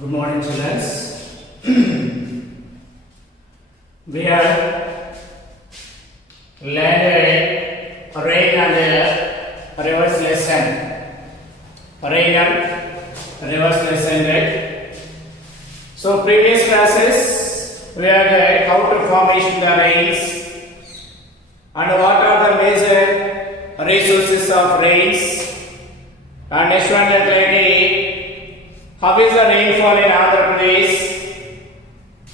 Good morning, children. We have learned rain and reverse lesson. Rain and reverse lesson, right? So, previous classes we had how to formation the rains and what are the major resources of rains. And next one is how is the rainfall in Andhra Pradesh?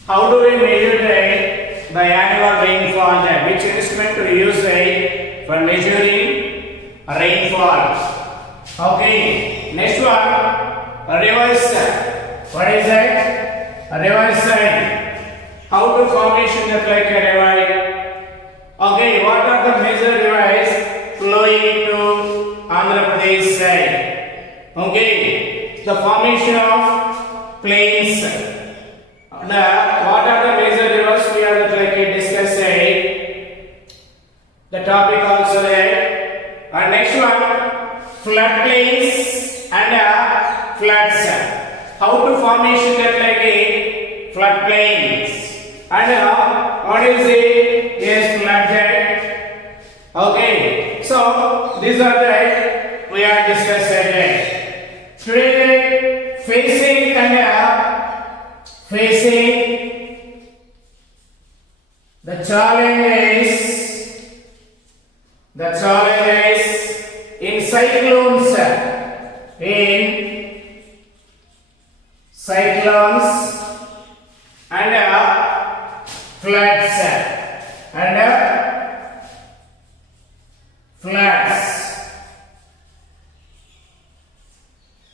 How do we measure the annual rainfall? Which instrument to use for measuring rainfall? Okay. Next one, reverse. What is that? Reverse side. How to formation that like a reverse? Okay. What are the major rivers flowing to Andhra Pradesh side? Okay. The formation of plains. What are the major rivers we are discussing? The topic also there. And next one, floodplains and floods. How to formation that floodplains and what is it? Yes, flooded. Okay. So these are the we are discussing. Today, facing the challenges in cyclones and floods.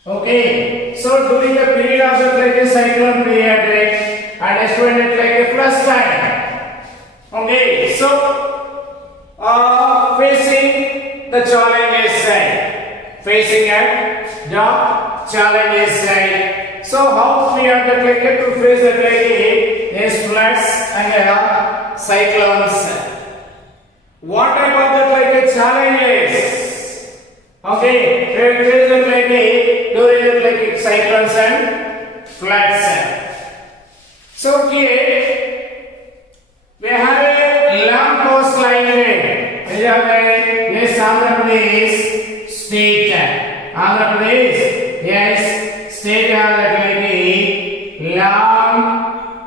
Okay, so during the period of the cyclone period and next one is like a flood time. Okay, so facing the challenges side, the challenges side. So how we are to face the floods and cyclones. What type of the challenges? Okay, during cyclones and floods. So here we have a long coastline. Yes, Andhra Pradesh state. Andhra Pradesh, yes, state has a long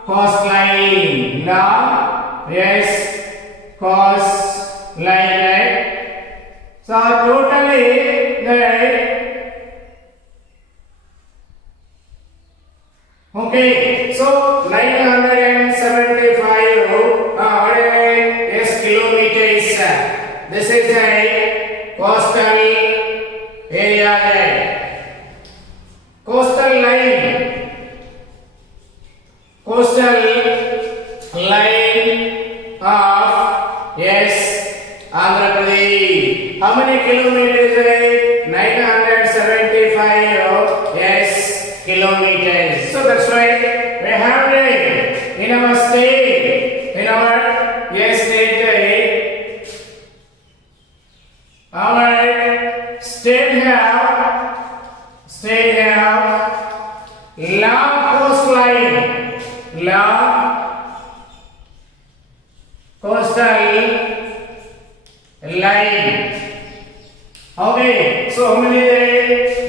coastline. Long, yes, coastline. So totally okay, so 975 yes, kilometers. This is a coastal area. Coastal line of yes, Andhra Pradesh. How many kilometers? 975 yes, kilometers. So that's why we have it in our state, yes, our state have long coastline, coastal line. Okay, so how many?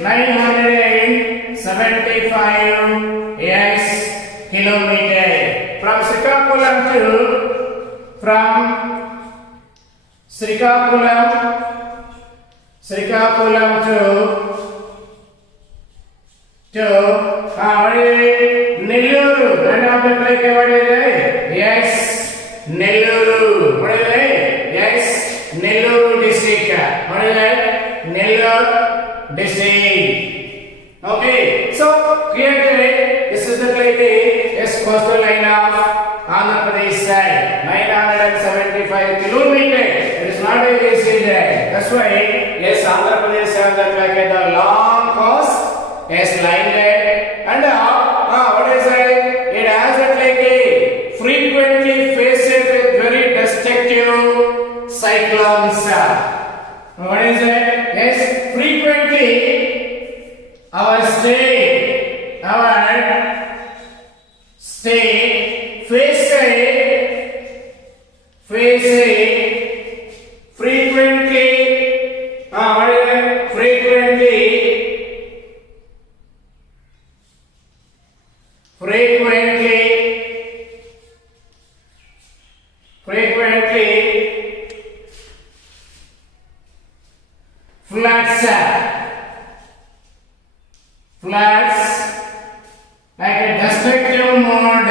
975 yes, kilometer from Srikakulam to Nelluru. And after what is it? Yes, Nelluru. What is it? Yes, Nelluru district. What is it? Nellore district. Okay, so here this is the yes, coastal line of Andhra Pradesh side, 975 kilometers. It is not a easy there. That's why yes, Andhra Pradesh has the long coast, yes, line there, and what is it? It has a frequently faced with very destructive cyclones. What is it? Yes, frequently our state our state face frequently floods like a destructive mode,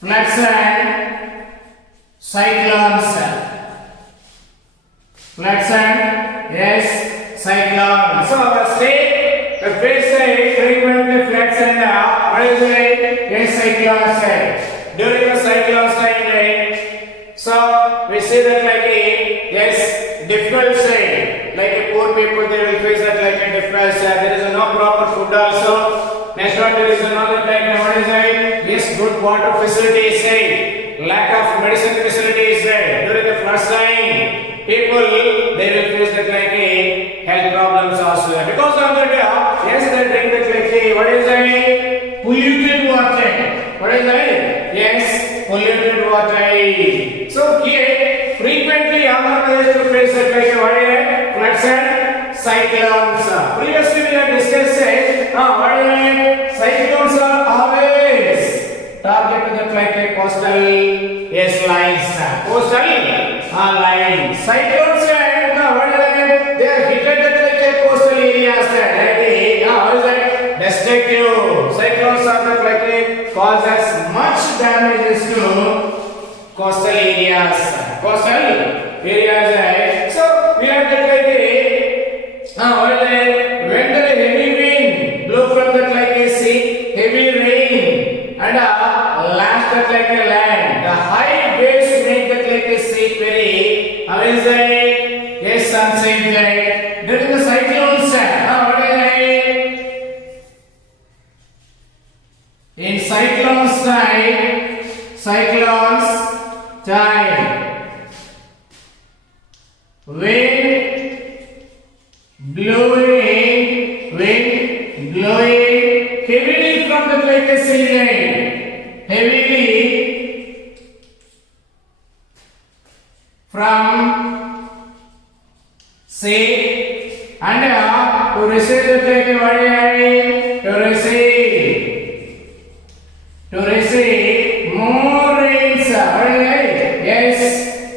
floods and cyclones, cyclones. So the state face frequently floods and what is it? Yes, cyclones. During the cyclones time, so we see that like difficult side, like a poor people they will face that like a difficult side. There is no proper food also. Next one there is another like what is it? Yes, good water facility is there. Lack of medicine facility is there. During the flood time, people they will face that like health problems also. Because of that, yes, they drink that like what is it? Polluted water. What is that? Yes, polluted water. So here frequently Andhra Pradesh to face that like what is floods and cyclones. Previously we have discussed what is cyclones are always target to the like coastal lines. Coastal lines. Cyclones what is they are hit at like coastal areas. What is that? Destructive. Cyclones are not like causes much damages to coastal areas. So we have that like when the heavy wind blow from that like sea, heavy rain and last that like a land, the high waves make that like a sea very amazing. Yes, sunset that during the cyclones. In cyclones time, wind blowing heavily from the like a sea line, heavily from sea and to receive the like what to receive more rains. Yes,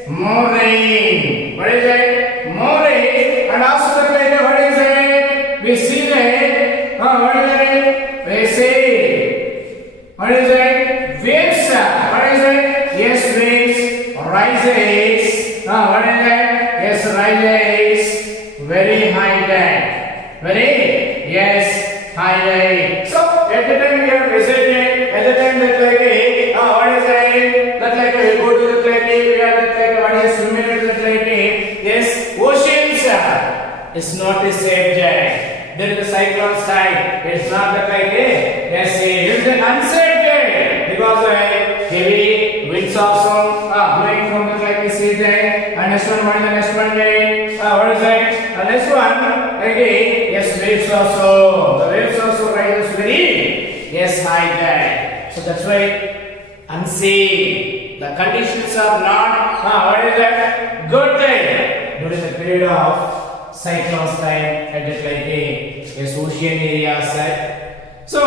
more rain. What is it? More rain. And also the like what is it? We see that what is it? We see what is it? Waves. What is it? Yes, waves rises. What is it? Yes, rises. Very high tide. High tide. So at the time we have visited. At the time that like what is it? That like we go to the like we are that like what is swimming at that like yes, oceans is not a safe journey. There is a cyclone side. It's not that like yes, it's an unsafe journey because heavy winds also blowing from the like sea there. And next one, what is the next one? What is it? And next one again, yes, waves also. The waves also rises very high there. So that's why unsafe. The conditions are not what is that? Good time during the period of cyclones time at the like ocean areas. So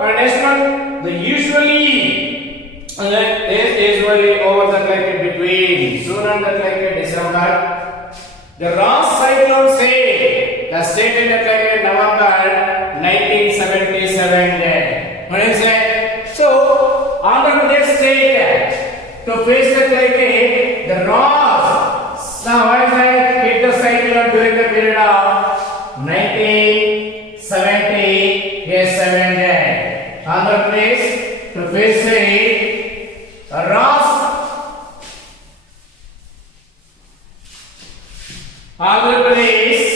next one, the usually over the like between June and the like December. The Ross cyclone the state in the like November 1977. What is it? So Andhra Pradesh state to face the like the Ross. Now what is it? Hit the cyclone during the period of 1977. Andhra Pradesh to face the Ross. Andhra Pradesh.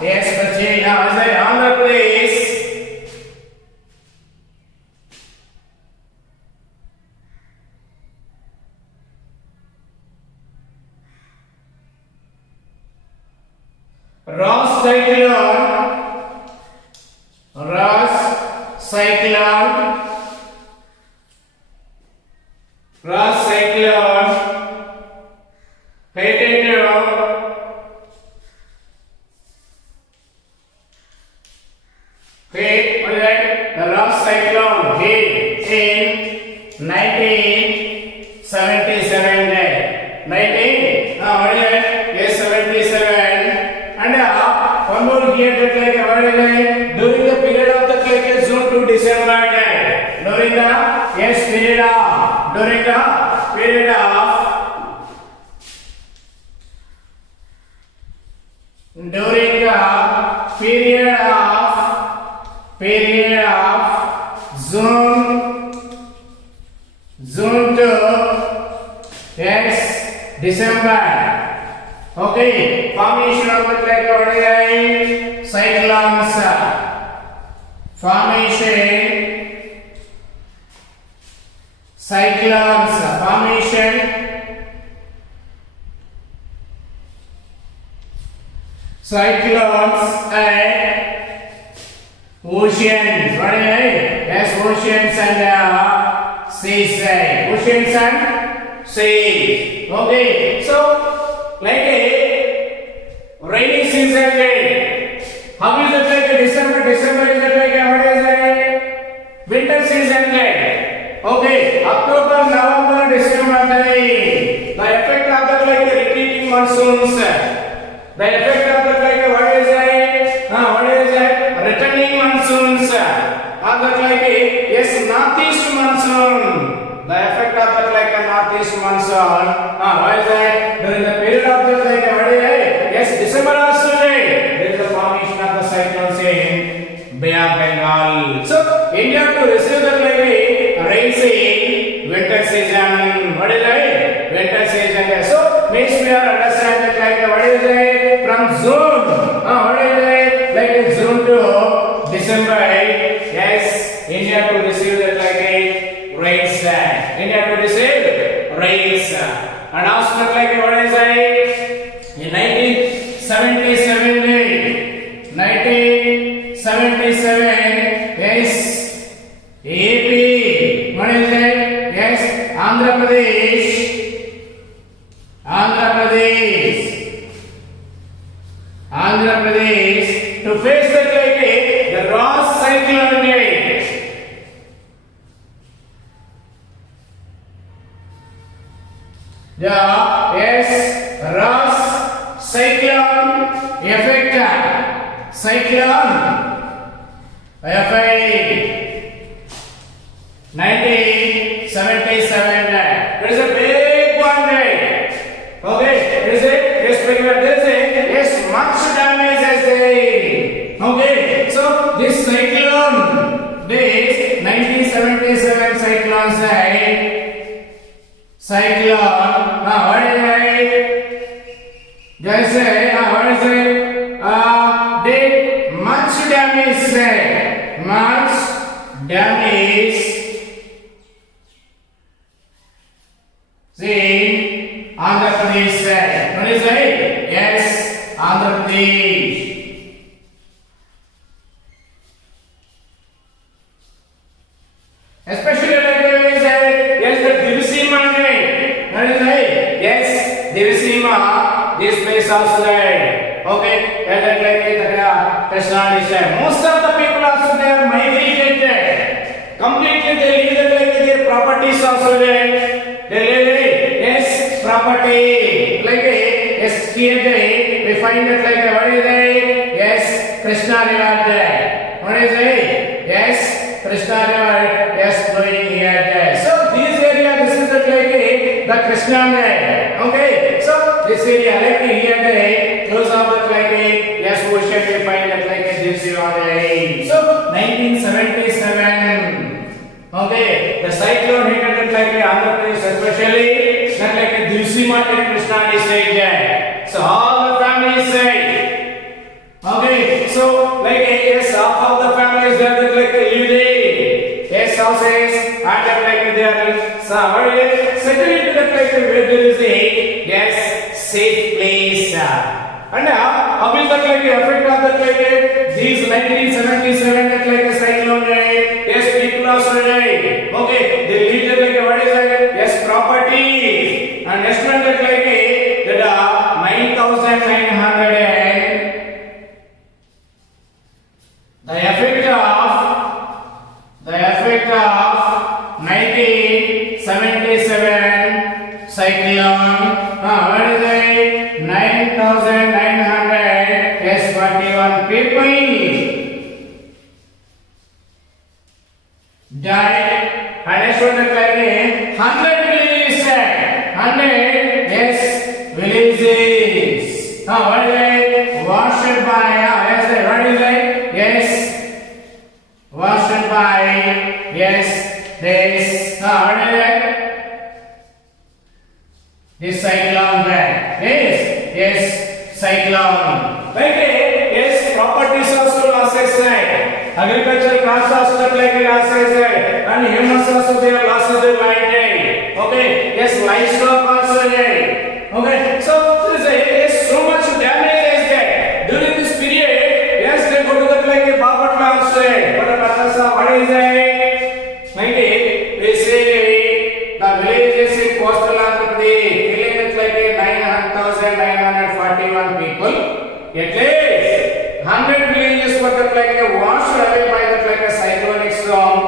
Yes, Prachi. Now, is it Andhra Pradesh? Ross cyclone, potato, hit, what is that? The Ross cyclone hit in 1977. 19, what is that? Yes, 77. And one more here that like what is that? During the period of the like June to December day. During the period of June to December. Okay, formation of what like what is that? Cyclones. Cyclones and oceans. What is it? Yes, oceans and seas. Oceans and seas. Okay, so like a rainy season day. How is it like a December? December is it like a what is it? Winter season day. Okay, October, November, December day. The effect of the like retreating monsoons. The effect of the like what is it? Returning monsoons. Or the like yes, northeast monsoon. The effect of the like northeast monsoon. What is that? During the period of the like what is it? Yes, December also day. There is a formation of the cyclones in Bay of Bengal. So India to receive the like rain season, winter season. What is it? Winter season. So means we are understand that like what is it? From June. What is it? Like June to December. Yes, India to receive that like rains. India to receive rains. And also like what is it? In 1977, yes, AP, what is it? Yes, Andhra Pradesh, to face the like the Ross cyclone. Yes, Ross cyclone effect. 1977. There is a big one day. Okay, is it? Yes, big one. There is a yes, much damage as they. Okay, so this cyclone, this 1977 cyclone what is it? Just say, what is it? Did much damage. See, Andhra Pradesh. What is it? Yes, Andhra Pradesh. Especially like yes, the Divasima. What is it? Yes, Divasima. This place also there. Okay, that like Krishna district. Most of the people also they are migrated there. Completely they leave the like their properties also there. They leave yes property like yes here we find it like what is it? Yes, Krishna river there. What is it? Yes, Krishna river. Yes, flowing here there. So this area, this is the like the Krishna there. Okay, so this area like here there close up the like yes ocean we find that like this area. So 1977. Okay, the cyclone hit it like Andhra Pradesh, especially not like Divasima and Krishna district there. So all the families say. Okay, so like yes, half of the families they are like living. Yes, houses and like they are settled into the place where there is a yes safe place. And how will that like affect on that like these 1977 that like cyclone right? Yes, people also right. Okay, they leave that like what is that? Yes, properties. And next one that like that 9,900 the effect of 1977 cyclone. What is it? 9,900 yes 41 people died. And next one that like 100 villages died. 100 yes villages. What is it? Washed by yes what is it? Yes washed by yes this what is it? This cyclone right? Yes cyclone. Okay, yes properties also losses right? Agricultural crops also like losses right? And humans also they are losses right? Okay, yes livestock also right? Okay, so there is so much damage is there during this period. Yes, they go to the like a Bapatla also right? What is it? Like they say the villages in coastal Andhra Pradesh killing it like 9,941 people. At least 100 villages were that like washed away by that like a cyclonic storm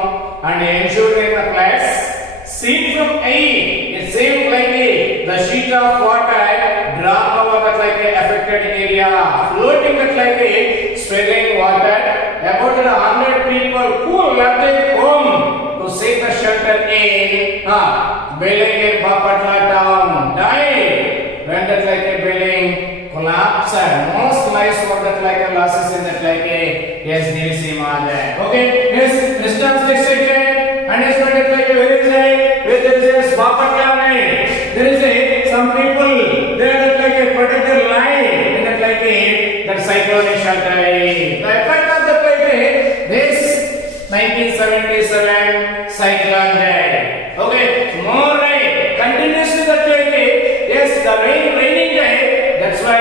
and ensured in the place. Seen from air, it seemed like the sheet of water drop over that like affected area, floating that like swelling water. About 100 people who left their home to seek the shelter in building in Bapatla town died when that like a building collapsed. Most lives were that like a losses in that like a yes Nirisima there. Okay, yes, distance district and it's not like a very where there is a Bapatla line. There is some people there that like a particular line in that like that cyclonic shelter. The effect of that like this 1977 cyclone there. Okay, more rain continuously that like yes the raining day. That's why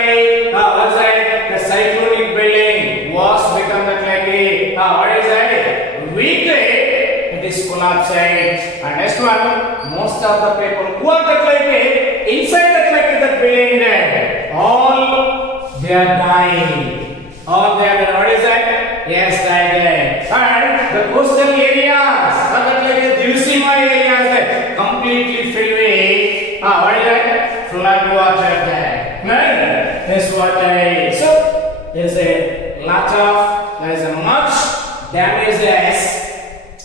what's that the cyclonic building was become that like what is that weak day it is collapsing. And next one most of the people who are that like inside that like that building there all they are dying. All they are what is that? Yes, died there. And the coastal areas, that like Divsima areas, completely filled with what is that? Flood water there. Right? This water. So there is a lot of much damages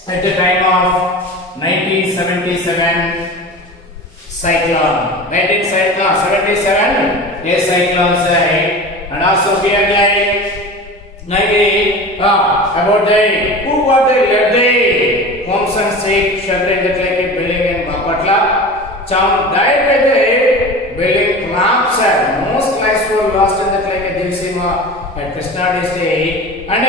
at the time of 1977 cyclone. 1977 yes cyclone died. And also we are like about the who were the led the homes and street sheltering that like a building in Bapatla. Some died by the building collapsed. Most lives were lost in that like a Divsima at Krishna district. And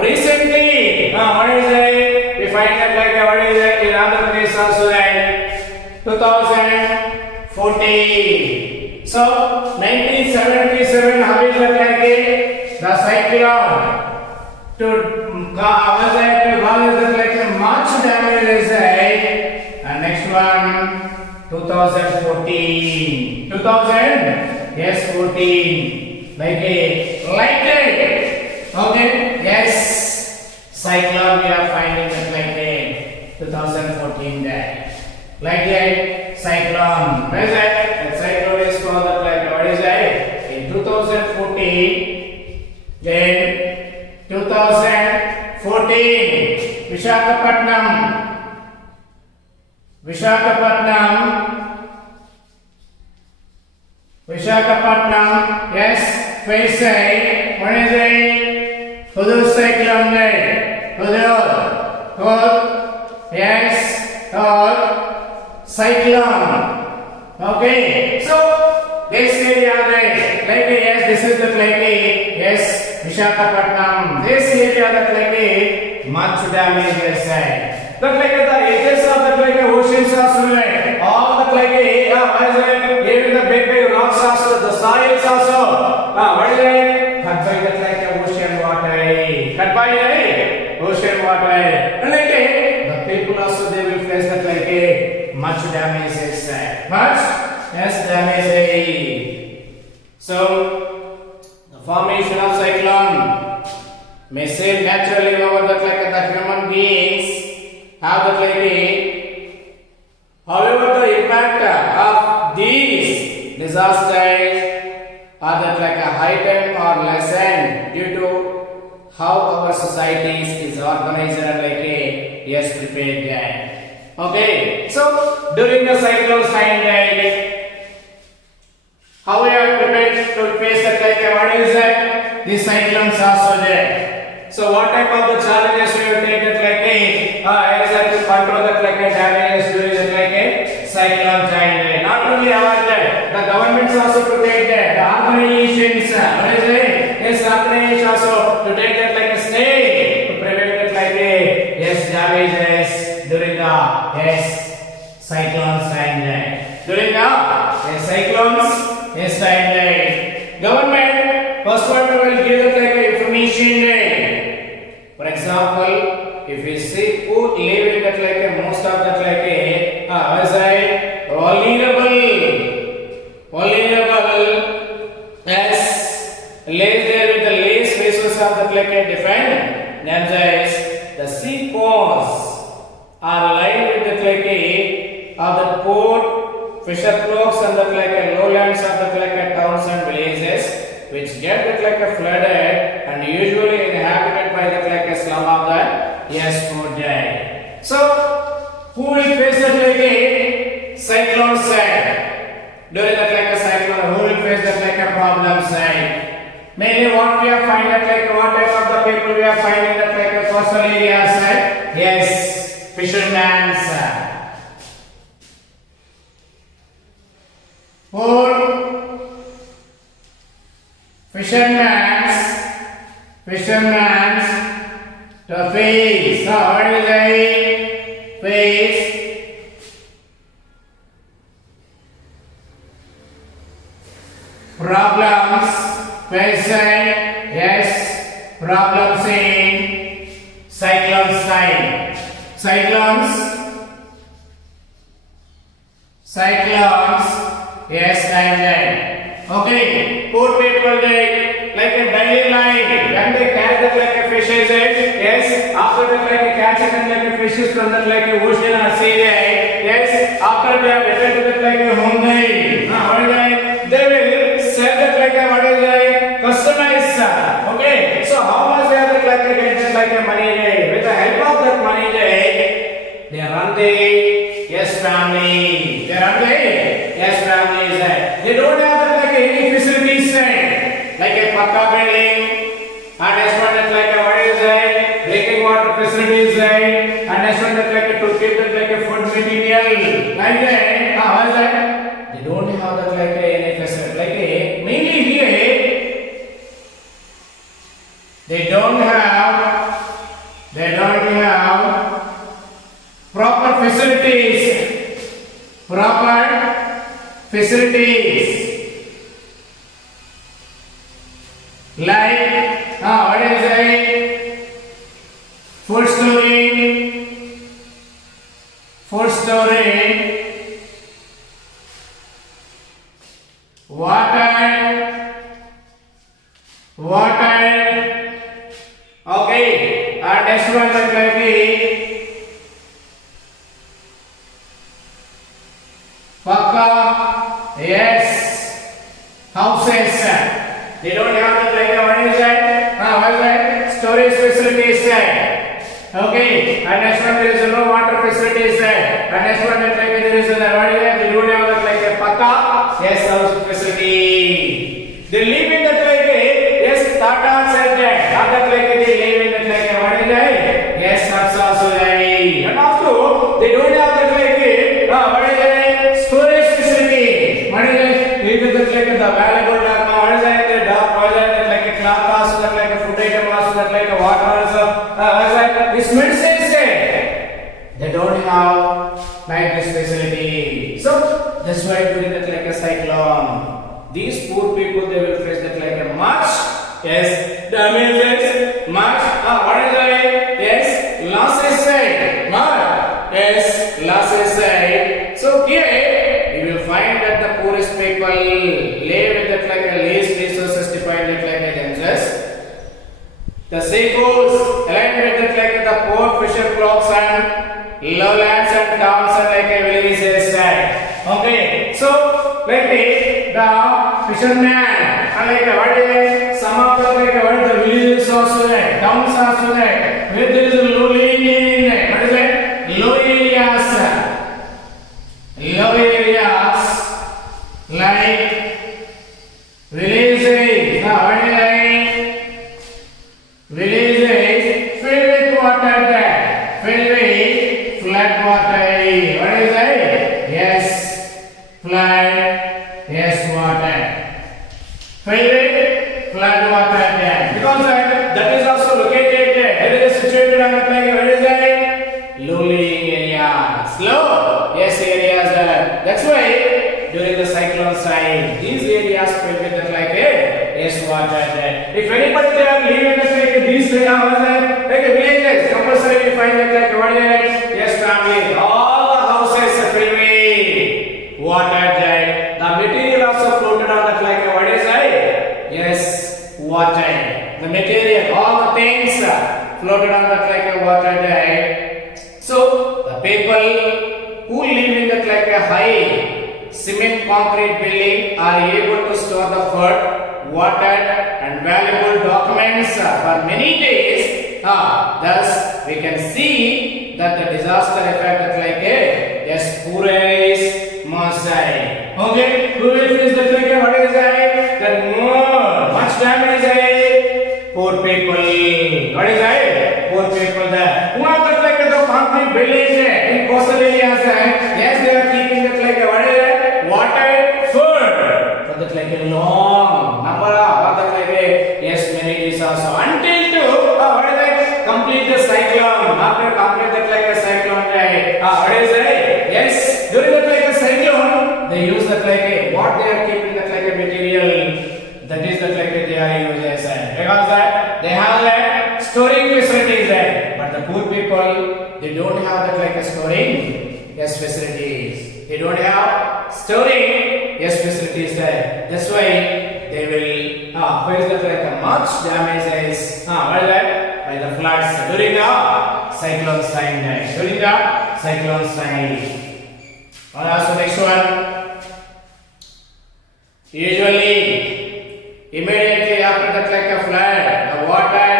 recently, what is it? We find that like what is it in Andhra Pradesh also that 2014. So 1977, how is that like the cyclone to cause that like much damage is and next one 2014 yes 14 like okay yes cyclone we are finding that like 2014 there like cyclone. What is that? That cyclone is called that like what is that? In 2014 then 2014 Visakhapatnam yes phase what is it? Hudur cyclone there Hudur yes cyclone. Okay, so this area there like yes this is the like yes Visakhapatnam. This area that like much damage is that like the edges of that like oceans also all that like even the big rocks also the soils also much damage is much damage. So the formation of cyclone may save naturally over the human beings have the however the impact of these disasters are that heightened or lessened due to how our societies is organized and prepared. Okay, so during the cyclones time, how we are prepared to face the what is that? These cyclones also there. So what type of the challenges we will take that as to control the damages during the cyclone time? Not only about that, the governments also to take that. The organizations, what is it? Yes, organizations also to take that step to prevent that damages during the cyclones time. During the cyclones time. Government first one will give that information. For example, if we see who live in that most of that vulnerable as lays there with the least resources of that defend themselves. The sea coasts are lined with the of the poor fisher folks and the lowlands of the towns and villages, which get flooded and usually inhabited by the slum of the food. So who will face the cyclone side? During the cyclone, who will face the problem side? Mainly what we are finding what type of the people we are finding that coastal areas side? Yes, fishermen. Poor fishermen to face. So what is face? Problems facing, problems in cyclones time. Cyclones, time. Okay, poor people they a daily life when they catch the fishes. After the catching the fishes from the ocean or sea. After they have returned to the home they will sell that what is customized. Okay, so how much they have get money with the help of that money they run the family. They run the families. They don't have any facilities like a pakka building and as well as what is drinking water facilities and as well as to keep that food material like that. How is that? They don't have that any facility. Mainly here they don't have proper facilities. Like what is food storage, water. Okay, and next one pakka, houses. They don't have that what is that? Storage facilities. Okay, and next one there is no water facilities. And next one there is they don't have that pakka, house facility. They live in that Tata said that. Other they live in that what is that? That's also and also they don't have that what is that? Storage facility. What is that? It is the valuable what is that? Cloth also food item also water also this medicines they don't have this facility. So that's why during the cyclone, these poor people they will face that much damages, much what is that? Losses losses. So people live with that like a least resources defined it like a themselves. The seacoast aligned with that like the port fisher blocks and lowlands and towns and like a villages side. Okay, so like the fisherman and like what is some of the like what the villages also there, towns also there, where there is a low area there. What is it? Low areas like villages. What is it? Villages filled with water there, filled with flood water. What is it? Yes, flood. Yes, water. Filled with flood water there. Because that is also located there. It is situated on the like what is it? Low-lying areas. Low, yes, areas there. That's why during the cyclone time, these areas filled with that like yes, water there. If anybody there live in like these areas like villages, compulsory you find that like what is it? Yes, family. All the houses are filled with water there. The material also floated on that like what is it? Yes, water. The material, all the things floated on that like water there. So the people who live in that like a high cement concrete building are able to store the food, water and valuable documents for many days. Thus we can see that the disaster effect that like yes, poorest Masai. Okay, who will face the like what is it? That more much damage is poor people. What is it? Poor people there. Who are that like the concrete buildings in coastal areas? Yes, they are keeping that like what is it? Water, food. So that like a long number of that like yes, many days also until to what is it? Complete the cyclone. After complete that like a cyclone day. What is it? Yes, during that like a cyclone, they use that like what they are keeping that like a material. That is that like they are using because that they have that storing facilities there, but the poor people they don't have that like a storing yes facilities. They don't have storing yes facilities there. That's why they will face that like a much damages. What is that? By the floods during the cyclone time there. During the cyclone time. Also next one. Usually, immediately after that like a flood, the water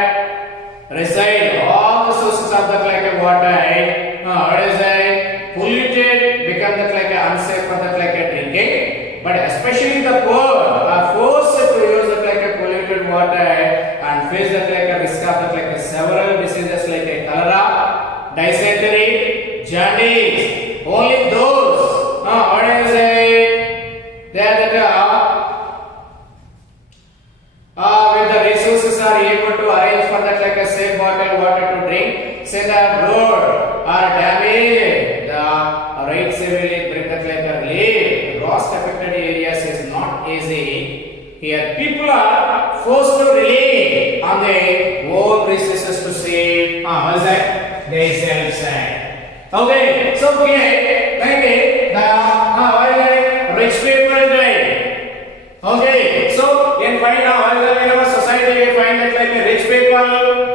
reside all the sources of that like a water. What is it? Polluted, become that like a unsafe for that like a drinking. But especially the poor are forced to use that like a polluted water and face that like a risk of that like a several diseases like a cholera, dysentery, jaundice. Only those. What is it? They are that with the resources are able to arrange for that like a safe bottled water to drink. Say the road are damaged, the right severely bring that like a relief. Frost affected areas is not easy. Here people are forced to rely on their own resources to save. What is that? They self-side. Okay, so here maybe the what is it? Rich people die. Okay, so in find out in our society we find that like rich people,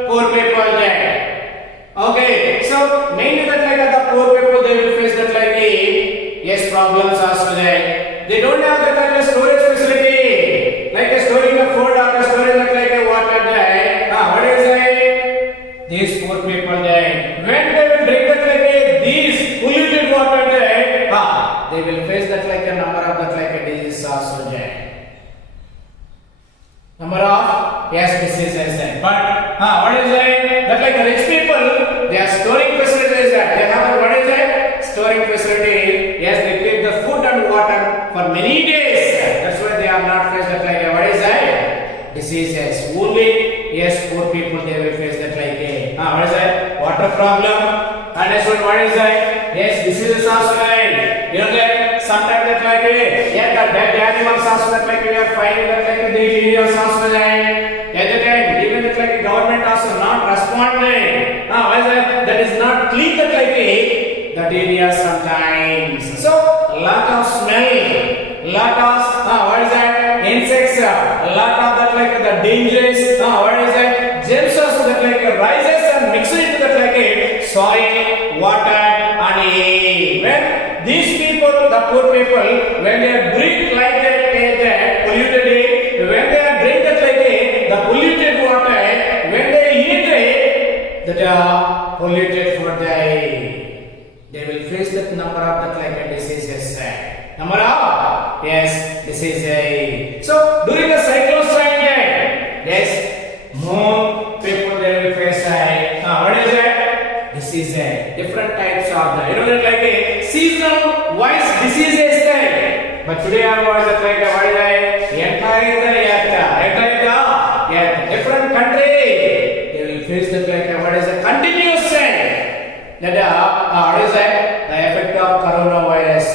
poor people there. Okay, so mainly that like the poor people they will face that like yes problems also there. They don't have that like a storage facility, like a storing the food or storing that like a water there. What is it? These poor people there. When they will drink that like these polluted water there, they will face that like a number of that like a diseases also there. Number of yes diseases there. But what is it? That like rich people, they are storing facilities there. They have what is it? Storing facility. Yes, they keep the food and water for many days. That's why they are not faced that like what is it? Diseases. Only yes, poor people they will face that like what is it? Water problem. And next one, what is that? Yes, diseases also right. You know that sometimes that like yeah, the dead animals also that like we are finding that like the areas also right. At the time, even that like government also not responding. Why is that? That is not clean that like that area sometimes. So lot of smell, lot of insects, a lot of that like the dangerous, what is that? Germs also that like rises and mixes into that like a soil, water and air. When these people, the poor people, when they breathe like that, the polluted air, when they drink that like the polluted water, when they eat that polluted food, they will face that number of that like diseases. Number of diseases. So during the cyclone time, yes, more people they will face what is that? Diseases. Different types of the like a seasonal wise diseases there. But today I was like what is that? Entire different country they will face that like what is a continuous that what is that? The effect of coronavirus.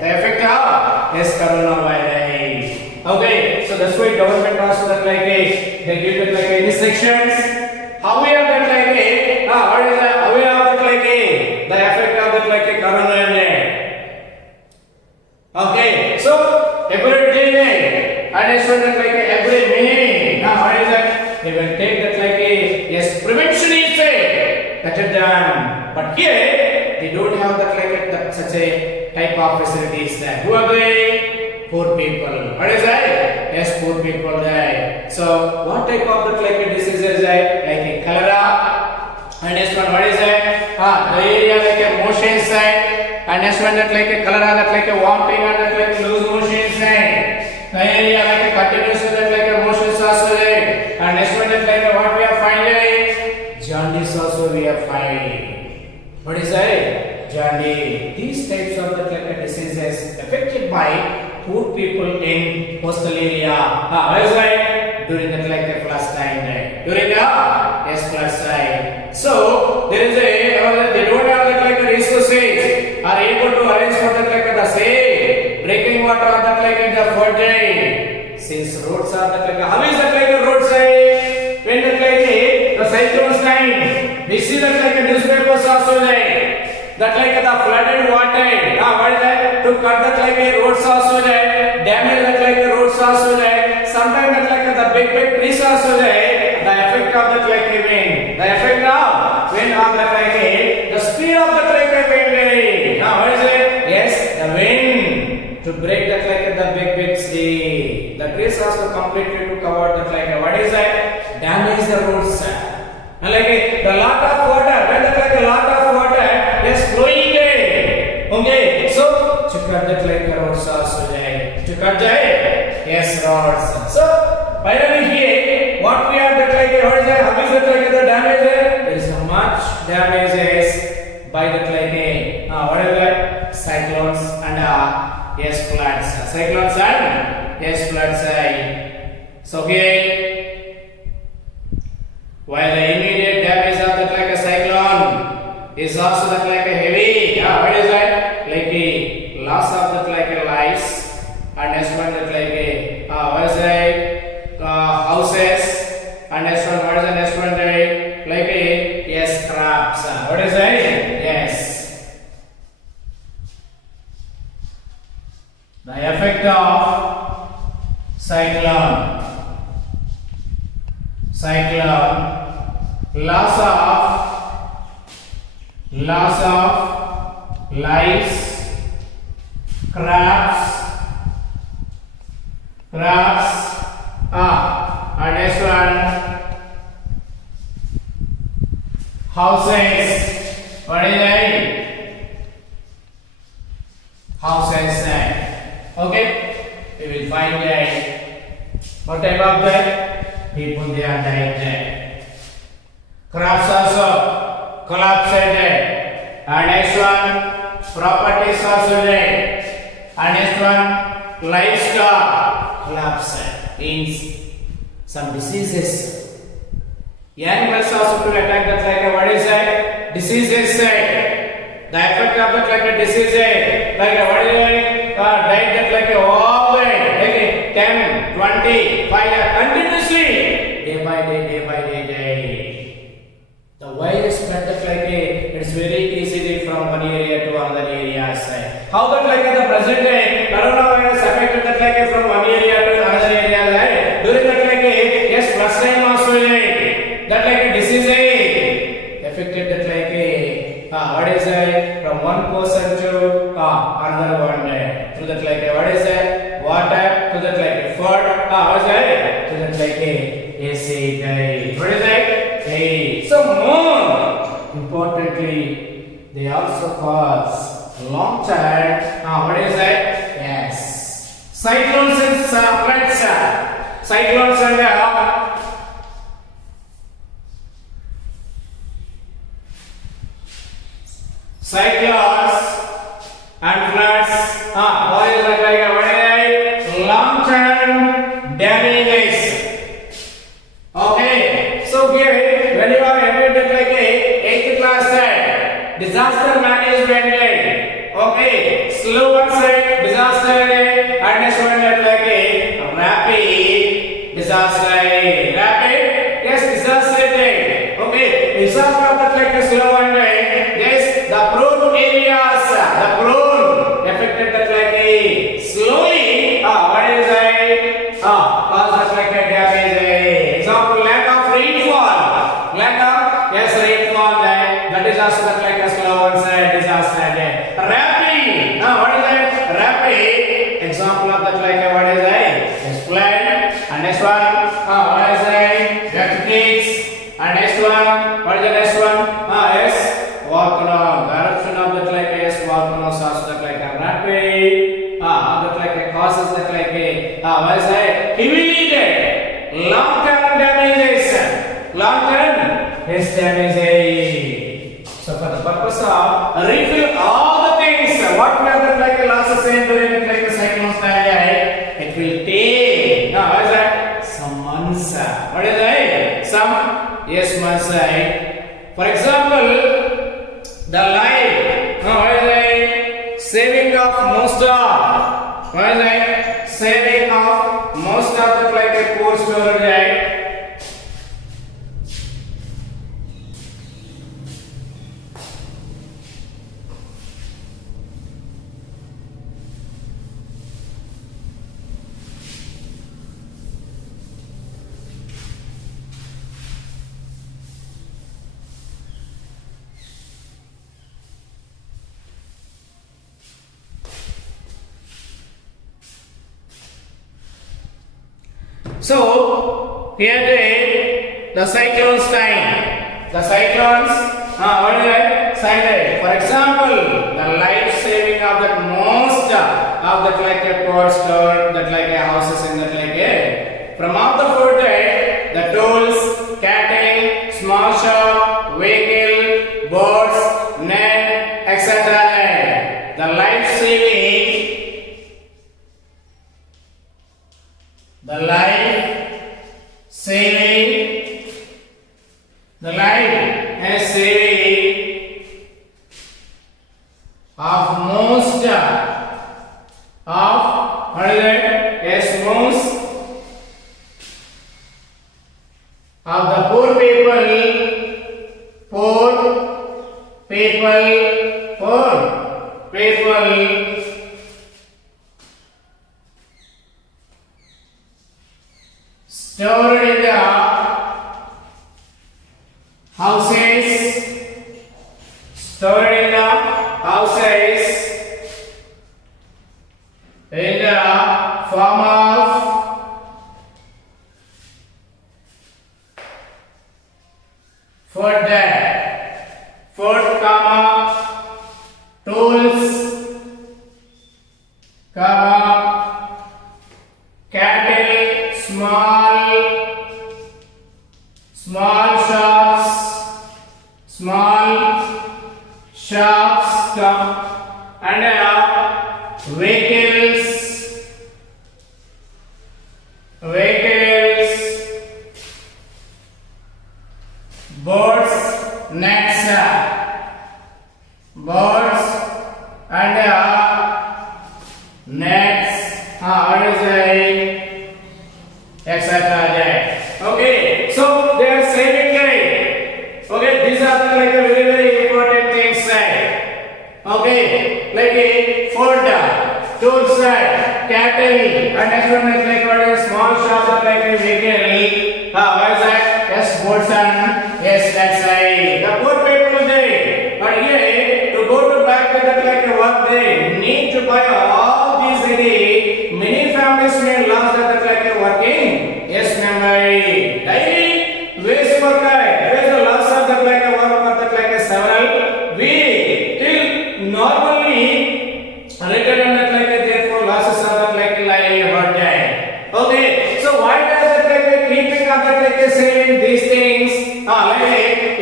The effect of coronavirus. Okay, so that's why government also that like they give it like instructions. How we have that like what is that? How we have that like the effect of that like coronavirus. Okay, so every day and it's that like every minute. Now what is that? They will take that like prevention is that is done. But here they don't have that like such a type of facilities there. Who are they? Poor people. What is that? Yes, poor people there. So what type of that like diseases there? Like a cholera. And next one, what is that? The area like a motion side. And next one that like a cholera, that like a vomiting and that like loose motion side. The area like a continuous that like a motion also there. And next one that like what we are finding? Jaundice also we are finding. What is that? Jaundice. These types of the like diseases affected by poor people in coastal area. What is that? During the like flood time. During the flood time. So there is they don't have that like resources are able to arrange for that like the same drinking water or that like the food day. Since roads are that like how is that like the roadside? When that like the cyclones time, we see that like newspapers also there. That like the flooded water. What is that? To cut that like roads also there. Damage that like roads also there. Sometimes that like the big trees also there. The effect of that like wind. The effect of wind of that like the speed of that like wind. What is it? Yes, the wind to break that like the big tree. The trees also completely to cover that like what is that? Damage the roads. And like the lot of water, when the like a lot of water is flowing there. Okay, so to cut that like the roads also there. To cut that, yes, roads. So finally here, what we have that like what is that? How is that like the damage there? There is so much damages by that like what is that? Cyclones and yes, floods. Cyclones and yes, floods. So here. While the immediate damage of that like a cyclone is also that like a heavy, what is that? Like a loss of that like a lives, and next one that like a what is that? Houses, and next one what is the next one that like a yes crops. What is that? Yes. The effect of cyclone. Loss of lives, crops, and next one houses. What is that? Houses. Okay, we will find that what type of that people they are dying there. Crops also collapsed there. And next one properties also there. And next one livestock collapsed. Means some diseases. Animals also to attack that like what is that? Diseases. The effect of that like a disease. Like what is that? Died that like all day. Like 10, 20, 5 years continuously. Day by day. The virus spread that like it's very easily from one area to another area. How that like the present day coronavirus affected that like from one area to another area? what's that? So that's like a say day. What is that? Day. So moon. Importantly, they also cause long term. What is that? Yes. Cyclones and floods. Cyclones and cyclones and floods. What is that like? What is that? Long term damages. Okay. So here, when you are admitted like a 8th class side, disaster management day. Okay. Slow one side, disaster day, and next one like a rapid disaster day. Rapid, yes, disaster day. Okay. Disaster of that like a slow one day. Yes, the prone areas, the prone affected that like a slowly. What is that? Cause that like a damage. Example, lack of rainfall. Lack of yes rainfall. That is also that like a slow one side disaster day. Rapid. What is that? Rapid. Example of that like a what is that? Yes, flood. And next one. What is that? Earthquakes. And next one. What is the next one? Yes. Volcano, the eruption of that like a volcano starts that like a rapid, that like a causes that like a what is that? Heavily dead, long term damages, long term is damage. So for the purpose of refill all the things, what we have that like a losses and during like a cyclone style, it will take. What is that? Some months. What is that? Some months. For example. The life, saving of most of, saving of most of the like a poor storage, right? So here the cyclones time. The cyclones, what is that? Cyclone. For example, the life saving of that most of that like a poor store, that like a houses in that like a from out the food the tools, cattle, small shop, vehicle, boats, net, etc. The life saving, the life saving, the life and saving of most of what is it? Yes, most of the poor people stored in the houses, stored in the houses in the form of food, tools, cattle, small shops, and vehicles, boats, nets, and nets, what is it? Etc. Okay, so they are saving it. Okay, these are the like a very very important things. Okay, like a food, tools, cattle, and next one is like what is small shop like a vehicle. What is that? Yes, boats and yes, that's right. The poor people they, but here to go to back to that like a work they need to buy all these. Many families may lose that like a working.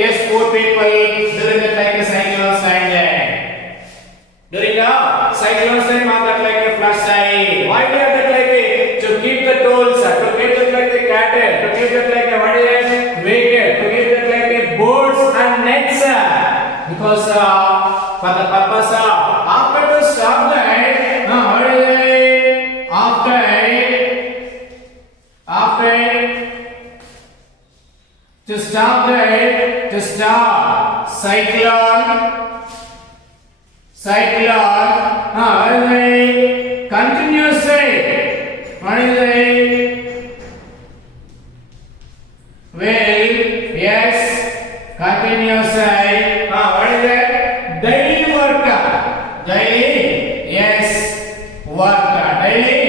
yes, poor people during the like a cyclones and during the cyclones time are that like a flash time. Why they are that like a to keep the tolls, to keep that like a cattle, to keep that like a what is it? Vehicle, to keep that like a boats and nets, because for the purpose of after to stop that, what is it? After to stop that, to stop cyclone, what is it? Continuously, what is it? Will, yes, continuously, what is it? Daily work, daily, yes, work, daily,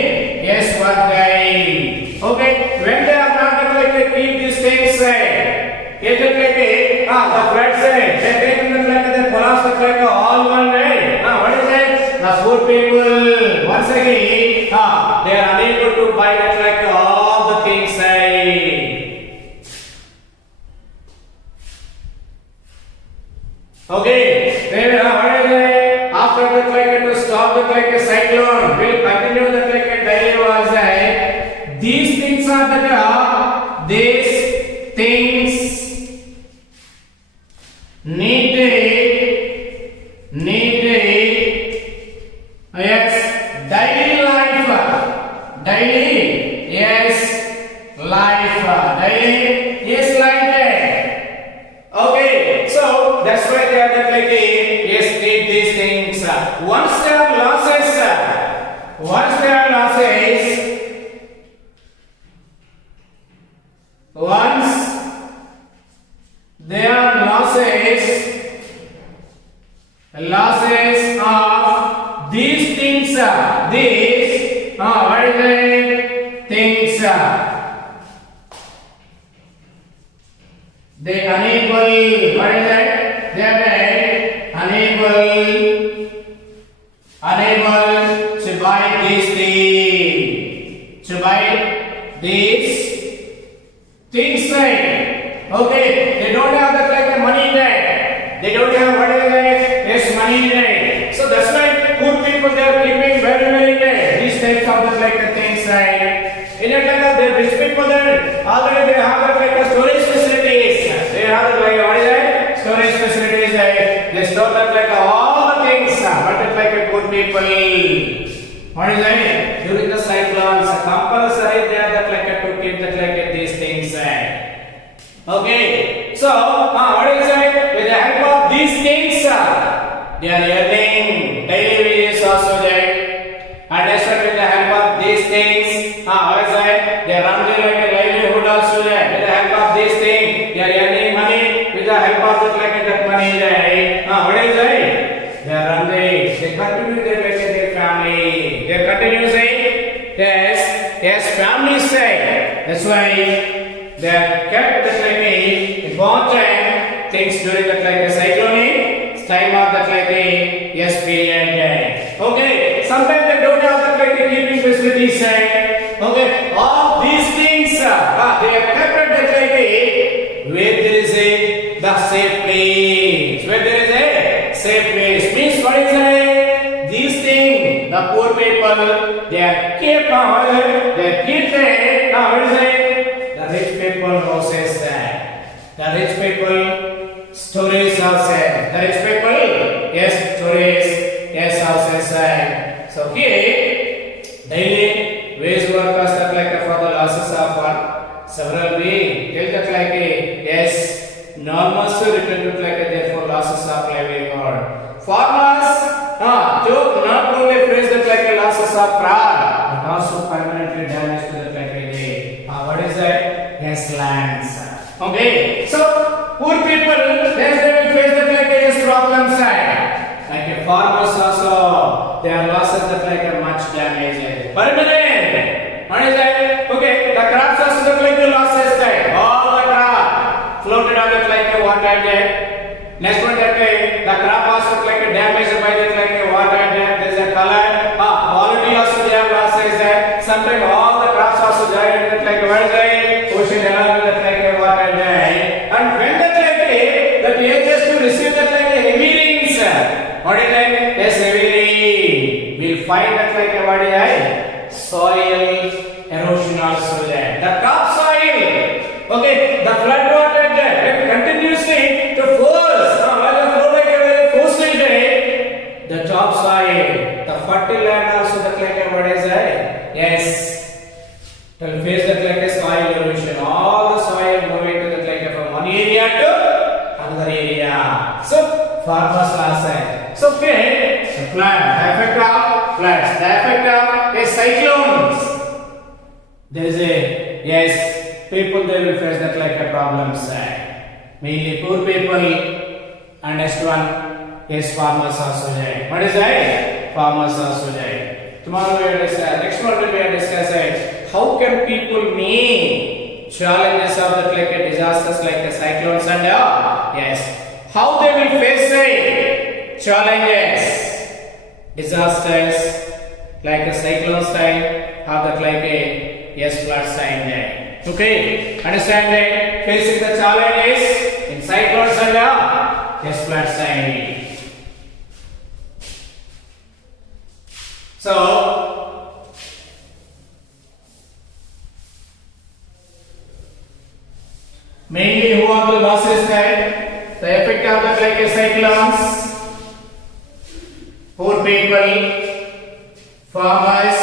yes, work, daily. Okay, when they are not like to keep these things, it is like the floods, they take them like the collapse like all one day. What is it? The poor people, once again, they are unable to buy it like all the things. Okay, then what is it? After that like to stop that like a cyclone, will continue that like a daily was these things are that these things need yes daily life, daily yes life, daily yes life. Okay, so that's why they are that like yes need these things. Once there are losses, once there are losses, of these things, these what is it? Things, they enable, what is it? They are unable to buy these things, to buy these things, right? Okay, they don't have that like money there. They don't have what is it? Yes, money there. So that's why poor people they are keeping very there. These types of the like things, right? In a like the rich people there already they have that like storage facilities. They have like what is it? Storage facilities. They store that like all the things, but it's like a poor people. What is it? During the cyclones, compulsory they are that like to keep that like these things. Okay, so what is it? With the help of these things, they are earning daily wages also there. And that's why with the help of these things, what is it? They are running like a livelihood also there. With the help of these things, they are earning money. With the help of that money there. What is it? They are running. They continue their family. They continue saying, yes, family say. That's why they are kept that like important things during that like a cyclone time of that like a yes period. Okay, sometimes they don't have that like a keeping facilities. Okay, all these things they are kept at that like a where there is the safe place. Where there is a safe place means what is it? These things the poor people they are kept they keep it. What is it? The rich people houses the rich people stories outside. The rich people, yes, stories, yes, outside. So here, daily wage workers that like for the losses of several weeks, till that like yes, enormous return to like therefore losses of livelihood. Farmers, joke not only face that like losses of crop, but also permanently damage to the like what is that? Yes, lands. Okay, so poor people, they will face that like yes problems. Like farmers also, their losses that like much damage. Permanent. What is that? Okay, the crops also that like losses. All the crop floated on that like water. Next one that the crop also like damaged by that like water. There is a color. Quality also they have losses. Sometimes all the crops also die that like what is that? Ocean along that like water. And when that like what is soil erosion also there. The topsoil, okay, the flood water there continuously to force, while the flow like a very forcefully there, the topsoil, the fertile land also that like what is yes. It will face that like a soil erosion. All the soil moving to that like from one area to another area. So farmers loss. So okay, the flood, the effect of floods, the effect of a cyclones. There is a yes, people they will face that like a problem side. Mainly poor people, and next one is farmers also there. What is that? Farmers also there. Tomorrow we will discuss. Next one we will discuss how can people meet challenges of the like a disasters like the cyclones and yes, how they will face challenges, disasters like the cyclones time or that like a yes flood time there. Okay, understand that facing the challenges in cyclones and yes flood time. So mainly who are the losses there? The effect of the like a cyclones, poor people, farmers,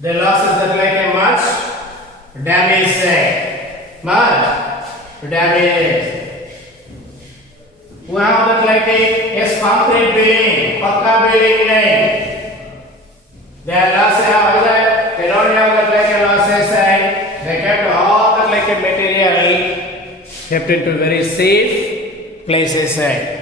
the losses that like a much damage there, much damage. Who have that like a yes concrete building, pakka building there. Their losses have that they don't have that like a losses side. They kept all that like a material kept into very safe places side.